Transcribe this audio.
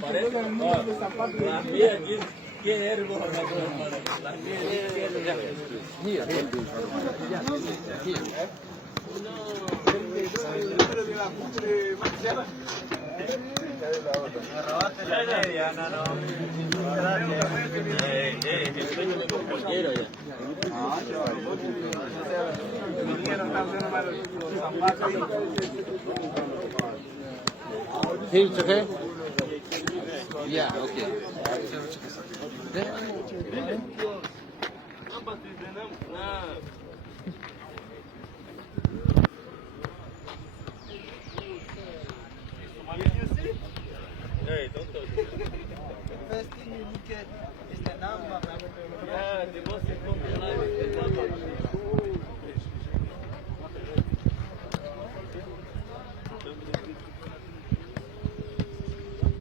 parece el mundo de zapatos. La mía, ¿quién eres vos? La mía, Here. la media, no. Cualquiera ya. Here, it's okay? Yeah, okay. Hey, don't touch it. First thing you look at is the number. Yeah, the most important life is the number.